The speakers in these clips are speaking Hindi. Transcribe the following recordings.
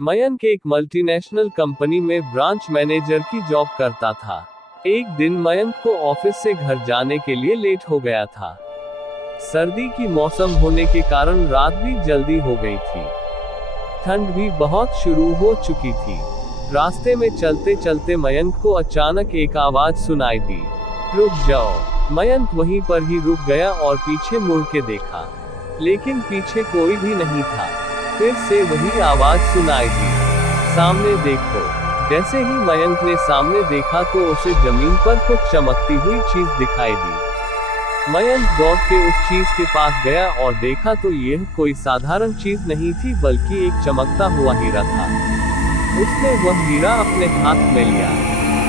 मयंक एक मल्टीनेशनल कंपनी में ब्रांच मैनेजर की जॉब करता था। एक दिन मयंक को ऑफिस से घर जाने के लिए लेट हो गया था। सर्दी की मौसम होने के कारण रात भी जल्दी हो गई थी। ठंड भी बहुत शुरू हो चुकी थी। रास्ते में चलते चलते मयंक को अचानक एक आवाज सुनाई दी, रुक जाओ। मयंक वहीं पर ही रुक गया और पीछे मुड़ के देखा, लेकिन पीछे कोई भी नहीं था। फिर से वही आवाज सुनाई दी, सामने देखो। जैसे ही मयंक ने सामने देखा तो उसे जमीन पर कुछ चमकती हुई चीज दिखाई दी। मयंक दौड़ के उस चीज के पास गया और देखा तो यह कोई साधारण चीज नहीं थी बल्कि एक चमकता हुआ हीरा था। उसने वह हीरा अपने हाथ में लिया।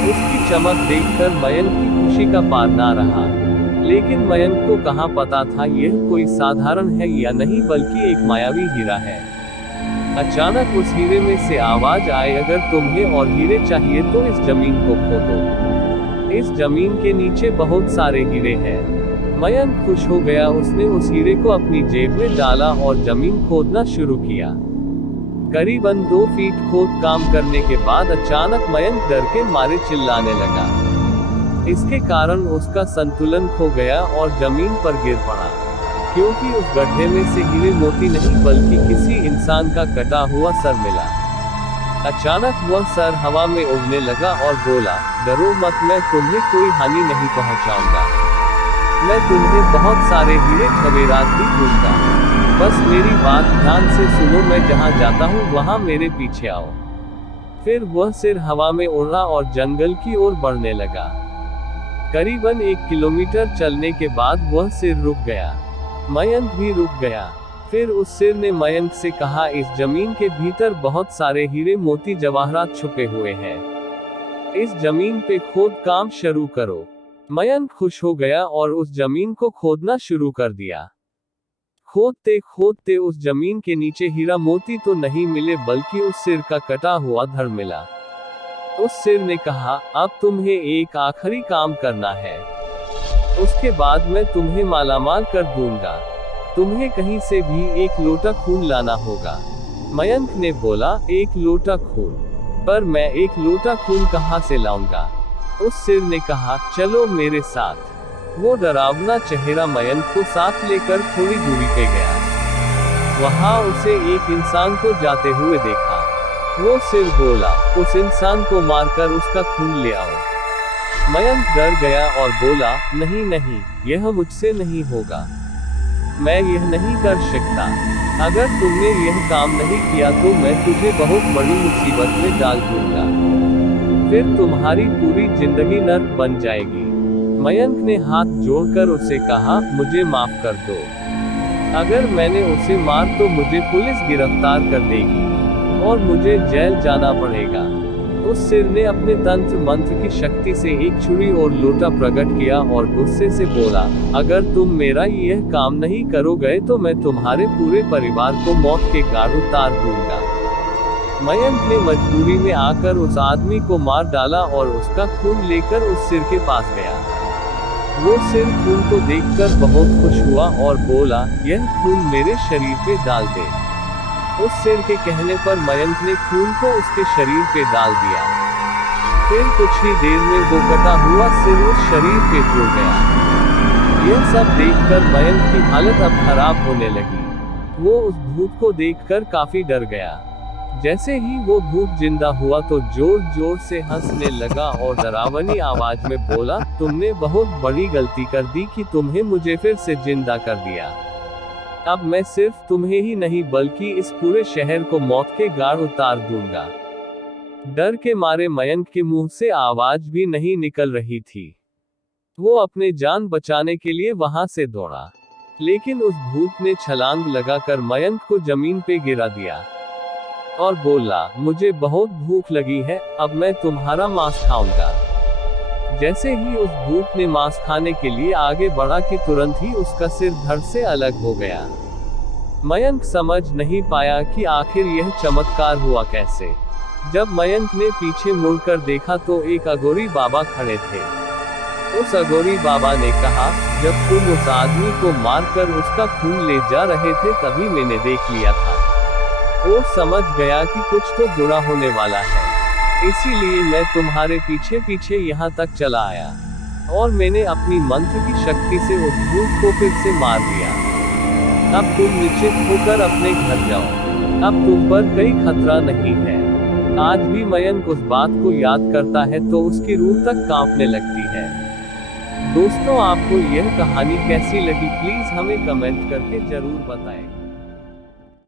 उसकी चमक देखकर मयंक की खुशी का पार ना रहा। लेकिन मयंक को कहाँ पता था यह कोई साधारण है या नहीं बल्कि एक मायावी हीरा है। अचानक उस हीरे में से आवाज आई, अगर तुम्हें और हीरे चाहिए तो इस जमीन को खोदो। इस जमीन के नीचे बहुत सारे हीरे हैं। मयंक खुश हो गया। उसने उस हीरे को अपनी जेब में डाला और जमीन खोदना शुरू किया। करीबन 2 फीट खोद काम करने के बाद अचानक मयंक डर के मारे चिल्लाने लगा। इसके कारण उसका संतुलन खो गया और जमीन पर गिर पड़ा, क्योंकि उस गड्ढे में से हीरे मोती नहीं बल्कि किसी इंसान का कटा हुआ सर मिला। अचानक वह सर हवा में उड़ने लगा और बोला, डरो मत, मैं तुम्हें कोई हानि नहीं पहुंचाऊंगा। मैं तुम्हें बहुत सारे हीरे जवेरात भी दूंगा। बस मेरी बात ध्यान से सुनो, मैं जहां जाता हूं वहां मेरे पीछे आओ। फिर वह सिर हवा में उड़ा और जंगल की ओर बढ़ने लगा। करीबन 1 किलोमीटर चलने के बाद वह सिर रुक गया। मयंक भी रुक गया। फिर उस सिर ने मयंक से कहा, इस जमीन के भीतर बहुत सारे हीरे मोती जवाहरात छुपे हुए हैं। इस जमीन पे खोद काम शुरू करो। मयंक खुश हो गया और उस जमीन को खोदना शुरू कर दिया। खोदते खोदते उस जमीन के नीचे हीरा मोती तो नहीं मिले बल्कि उस सिर का कटा हुआ धड़ मिला। उस सिर ने कहा, अब तुम्हें एक आखिरी काम करना है, उसके बाद मैं तुम्हें मालामाल कर दूंगा। तुम्हें कहीं से भी 1 लोटा खून लाना होगा। मयंक ने बोला, 1 लोटा खून? पर मैं 1 लोटा खून कहाँ से लाऊंगा? उस सिर ने कहा, चलो मेरे साथ। वो डरावना चेहरा मयंक को साथ लेकर थोड़ी दूरी पे गया। वहां उसे एक इंसान को जाते हुए देखा। वो सिर बोला, उस इंसान को मारकर उसका खून ले आओ। मयंक डर गया और बोला, नहीं नहीं, यह मुझसे नहीं होगा। मैं यह नहीं कर सकता। अगर तुमने यह काम नहीं किया तो मैं तुझे बहुत बड़ी मुसीबत में डाल दूंगा। फिर तुम्हारी पूरी जिंदगी नर्क बन जाएगी। मयंक ने हाथ जोड़कर उसे कहा, मुझे माफ कर दो। अगर मैंने उसे मार तो मुझे पुलिस गिरफ्तार कर देगी और मुझे जेल जाना पड़ेगा। उस सिर ने अपने तंत्र मंत्र की शक्ति से एक छुरी और लोटा प्रकट किया और गुस्से से बोला, अगर तुम मेरा यह काम नहीं करोगे तो मैं तुम्हारे पूरे परिवार को मौत के घाट उतार दूंगा। मयंक ने मजबूरी में आकर उस आदमी को मार डाला और उसका खून लेकर उस सिर के पास गया। वो सिर खून को देखकर बहुत खुश हुआ और बोला, यह खून मेरे शरीर पे डाल दे। उस सिर के कहने पर मयंक ने खून को उसके शरीर पे डाल दिया। फिर कुछ ही देर में वो कटा हुआ सिर उस शरीर पे जुड़ गया। यह सब देखकर मयंक की हालत अब खराब होने लगी। वो उस भूत को देखकर काफी डर गया। जैसे ही वो भूत जिंदा हुआ तो जोर जोर से हंसने लगा और डरावनी आवाज में बोला, तुमने बहुत बड़ी गलती कर दी कि तुम्हें मुझे फिर से जिंदा कर दिया। अब मैं सिर्फ तुम्हें ही नहीं बल्कि इस पूरे शहर को मौत के घाट उतार दूंगा। डर के मारे मयंक के मुंह से आवाज भी नहीं निकल रही थी। वो अपने जान बचाने के लिए वहां से दौड़ा, लेकिन उस भूत ने छलांग लगाकर मयंक को जमीन पे गिरा दिया और बोला, मुझे बहुत भूख लगी है, अब मैं तुम्हारा मांस खाऊंगा। जैसे ही उस भूत ने मांस खाने के लिए आगे बढ़ा कि तुरंत ही उसका सिर धड़ से अलग हो गया। मयंक समझ नहीं पाया कि आखिर यह चमत्कार हुआ कैसे। जब मयंक ने पीछे मुड़कर देखा तो एक अघोरी बाबा खड़े थे। उस अघोरी बाबा ने कहा, जब तुम उस आदमी को मारकर उसका खून ले जा रहे थे तभी मैंने देख लिया था। वो समझ गया कि कुछ तो बुरा होने वाला है, इसीलिए मैं तुम्हारे पीछे पीछे यहाँ तक चला आया, और मैंने अपनी मंत्र की शक्ति से उस भूत को फिर से मार दिया। अब तुम निश्चित होकर अपने घर जाओ, अब तुम पर कोई खतरा नहीं है। आज भी मयंक उस बात को याद करता है तो उसकी रूह तक कांपने लगती है। दोस्तों, आपको यह कहानी कैसी लगी प्लीज हमें कमेंट करके जरूर बताएं।